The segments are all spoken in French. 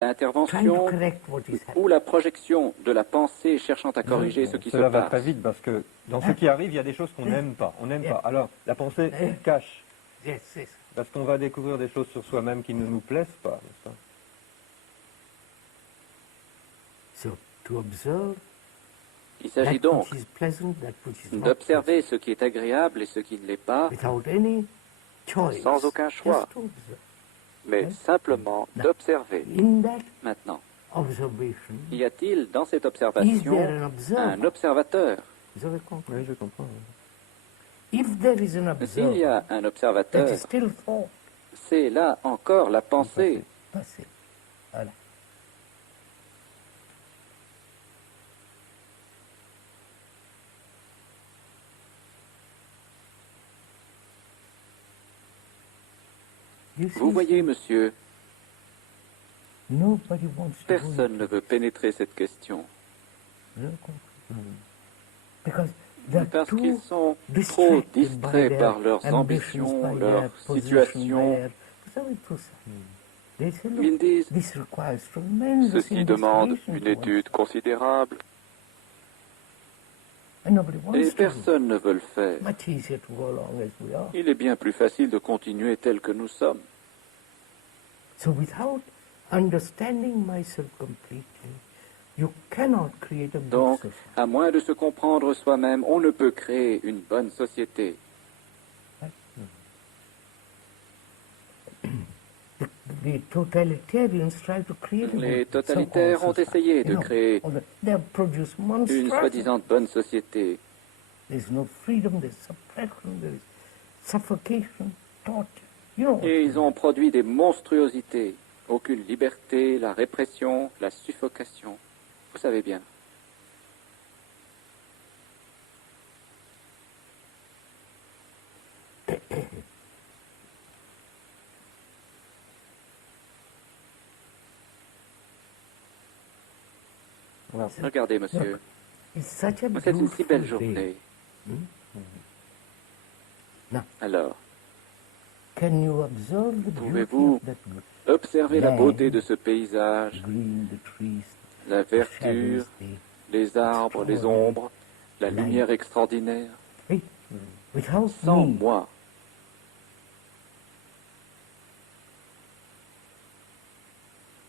l'intervention ou la projection de la pensée cherchant à corriger ce qui se Cela va passe. très vite parce que dans ce qui arrive, il y a des choses qu'on n'aime pas. On n'aime pas. Alors, la pensée cache. Parce qu'on va découvrir des choses sur soi-même qui ne nous plaisent pas. n'est-ce pas? Il s'agit donc d'observer ce qui est agréable et ce qui ne l'est pas, sans aucun choix, mais simplement d'observer. Maintenant, y a-t-il dans cette observation un observateur? Oui, je comprends. S'il y a un observateur, c'est là encore la pensée. Voilà. Vous voyez, monsieur, personne ne veut pénétrer cette question. Parce qu'ils sont trop distraits par leurs ambitions, leur situation. Ils disent, ceci demande une étude considérable. Et personne ne veut le faire. Il est bien plus facile de continuer tel que nous sommes. Donc, à moins de se comprendre soi-même, on ne peut créer une bonne société. Les totalitaires ont essayé de créer une soi-disant bonne société. Et ils ont produit des monstruosités. Aucune liberté, la répression, la suffocation. Vous savez bien. Regardez, monsieur. C'est une si belle journée. Alors, pouvez-vous observer la beauté de ce paysage, la verdure, les arbres, les ombres, la lumière extraordinaire? Sans moi.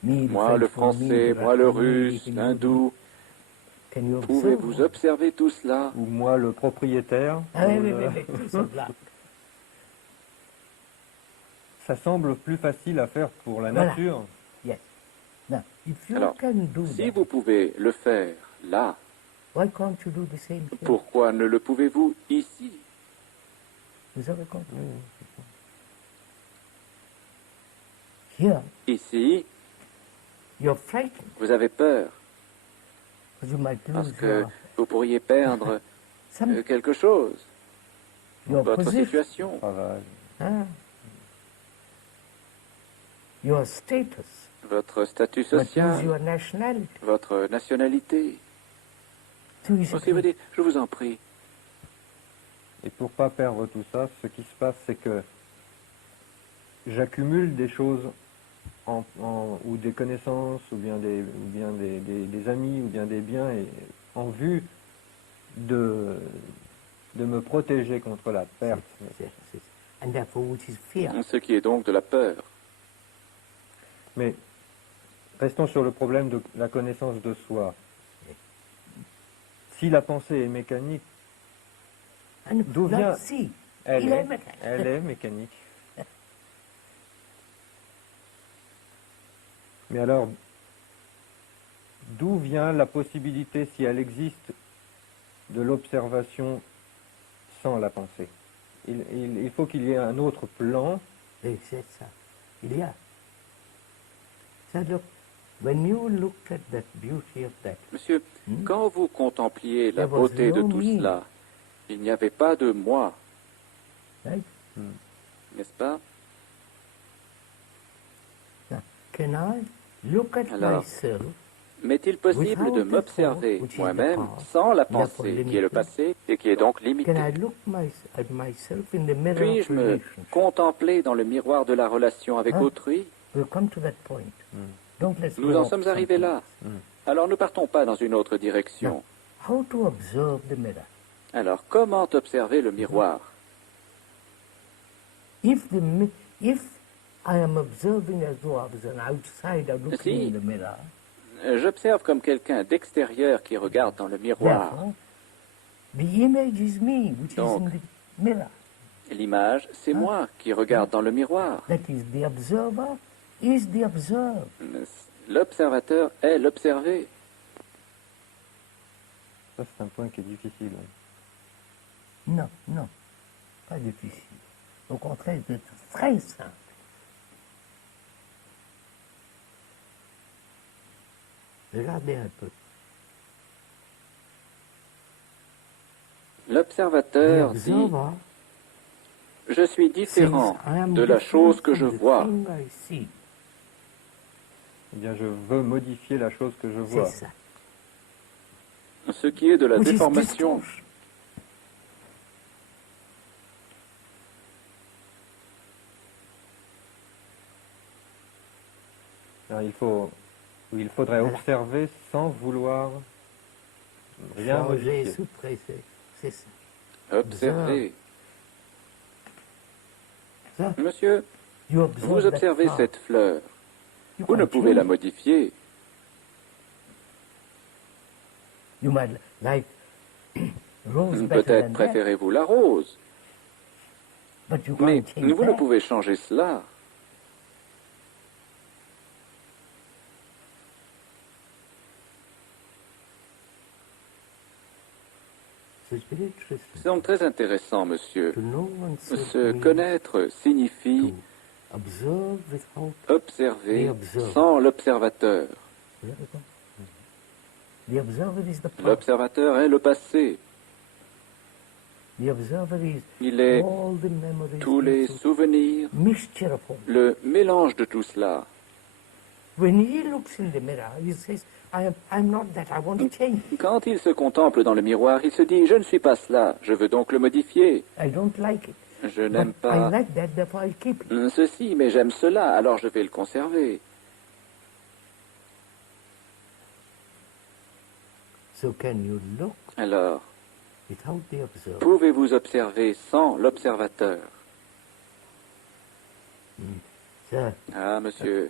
Moi le français, moi le russe, l'hindou. Pouvez-vous observer tout cela? Ou moi le propriétaire. Ça semble plus facile à faire pour la nature. Alors, si vous pouvez le faire là, pourquoi ne le pouvez-vous ici? Ici, vous avez peur, parce que vous pourriez perdre quelque chose, votre situation, votre statut social, votre nationalité. Aussi, vous dites, je vous en prie. Et pour ne pas perdre tout ça, ce qui se passe, c'est que j'accumule des choses ou des connaissances, ou bien des amis, ou bien des biens, et, en vue de me protéger contre la perte. Ce qui est donc de la peur. Mais restons sur le problème de la connaissance de soi. Si la pensée est mécanique, d'où vient... Elle est mécanique. Mais alors, d'où vient la possibilité, si elle existe, de l'observation sans la pensée? Il faut qu'il y ait un autre plan. Il y a. Monsieur, quand vous contempliez la beauté de tout cela, il n'y avait pas de moi, n'est-ce pas? Alors, m'est-il possible de m'observer moi-même sans la pensée, qui est le passé et qui est donc limitée? Puis-je me contempler dans le miroir de la relation avec autrui? Nous en sommes arrivés là. Alors ne partons pas dans une autre direction. Alors comment observer le miroir? Si j'observe comme quelqu'un d'extérieur qui regarde dans le miroir, donc l'image, c'est moi qui regarde dans le miroir. L'observateur est l'observé. Ça, c'est un point qui est difficile. Non, non, pas difficile. Au contraire, c'est très simple. Regardez un peu. L'observateur dit, je suis différent de la chose que je vois. Eh bien, je veux modifier la chose que je vois. C'est ça. Ce qui est de la déformation. Alors, il faudrait observer sans vouloir rien modifier. C'est ça. Observer. Monsieur, vous observez cette fleur. Vous ne pouvez la modifier. Peut-être préférez-vous la rose. Mais vous ne pouvez changer cela. C'est donc très intéressant, monsieur. Se connaître signifie observer sans l'observateur. L'observateur est le passé. Il est tous les souvenirs, le mélange de tout cela. Quand il se contemple dans le miroir, il se dit « Je ne suis pas cela, je veux donc le modifier. Je n'aime pas ceci, mais j'aime cela, alors je vais le conserver. » Alors, pouvez-vous observer sans l'observateur? Ah, monsieur,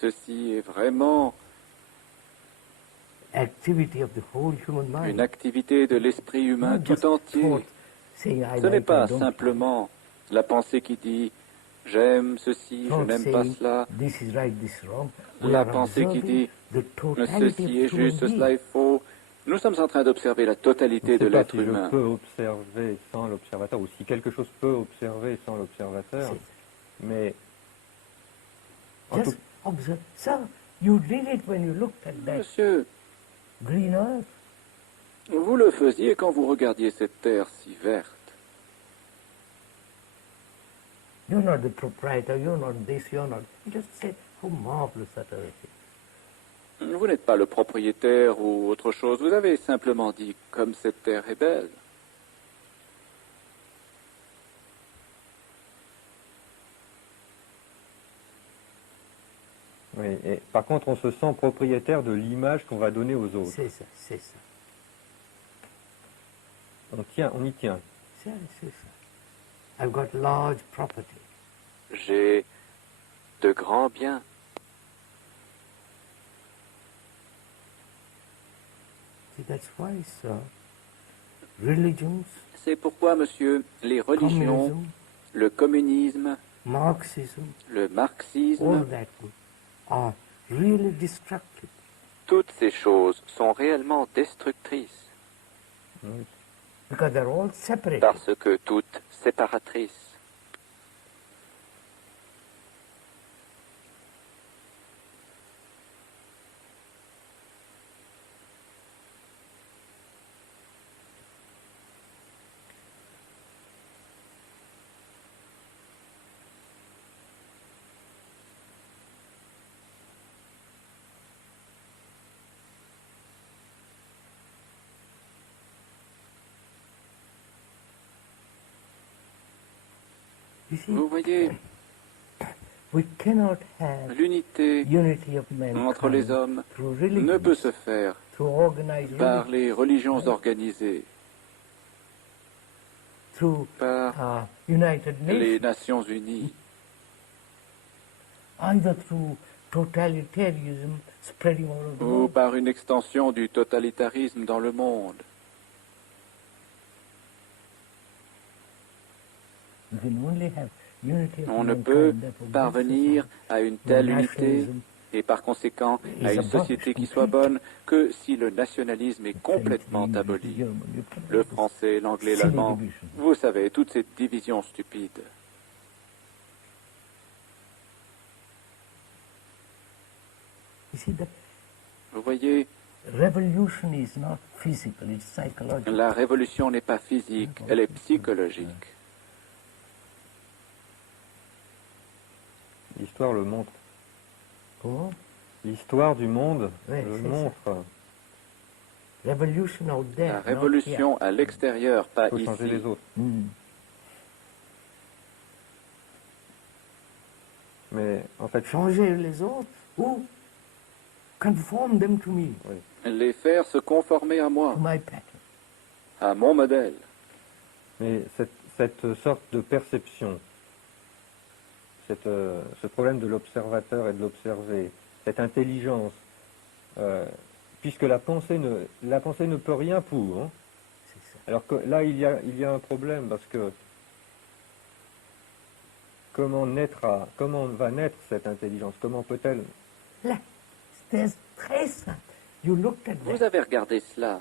ceci est vraiment une activité de l'esprit humain tout entier. Ce n'est pas simplement la pensée qui dit « j'aime ceci, je n'aime pas cela ». La pensée qui dit « ceci est juste, cela est faux ». Nous sommes en train d'observer la totalité de l'être humain. Je peux observer sans l'observateur, ou si quelque chose peut observer sans l'observateur, mais... Monsieur, vous le faisiez quand vous regardiez cette terre si verte. You're not the proprietor, you're not this, you're not... You just say, how marvelous that earth is. Vous n'êtes pas le propriétaire ou autre chose. Vous avez simplement dit comme cette terre est belle. Oui, et par contre, on se sent propriétaire de l'image qu'on va donner aux autres. C'est ça, c'est ça. On y tient. C'est ça. I've got large property. J'ai de grands biens. See, that's why, sir, religions, c'est pourquoi, monsieur, les religions, le communisme, Marxism, le marxisme, all that are really destructive. Toutes ces choses sont réellement destructrices. Because they're all separated. Parce que toutes séparatrices. Vous voyez, L'unité entre les hommes ne peut se faire par les religions organisées, par les Nations Unies, ou par une extension du totalitarisme dans le monde. On ne peut parvenir à une telle unité et par conséquent à une société qui soit bonne que si le nationalisme est complètement aboli. Le français, l'anglais, l'allemand, vous savez, toute cette division stupide. Vous voyez, la révolution n'est pas physique, elle est psychologique. L'histoire le montre. Comment? L'histoire du monde le montre. La révolution à l'extérieur, pas Il faut changer ici. les autres. Mais en fait, Changer les autres ou conform them to me, Les faire se conformer à moi, to my pattern. à mon modèle. mais cette sorte de perception, ce problème de l'observateur et de l'observé, cette intelligence, puisque la pensée ne peut rien pour. Hein. Alors que là, il y a un problème parce que comment va naître cette intelligence? Comment peut-elle? Là, c'est très simple. You looked at Vous that, avez regardé cela,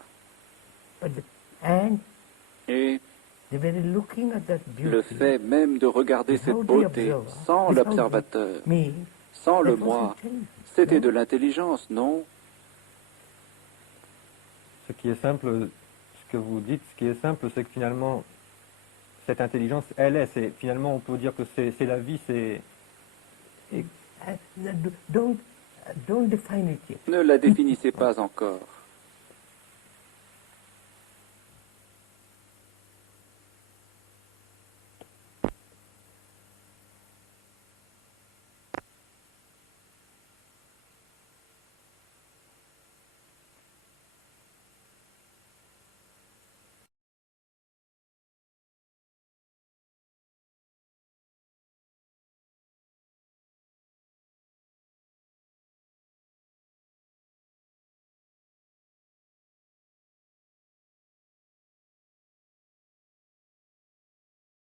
and et they were looking at that beauty. le fait même de regarder cette beauté sans l'observateur, Me, sans le that was moi, intelligence, c'était no? de l'intelligence, non? Ce qui est simple, ce que vous dites, ce qui est simple, c'est que finalement, cette intelligence, finalement, on peut dire que c'est la vie, c'est... Don't define it yet. Ne la définissez pas encore.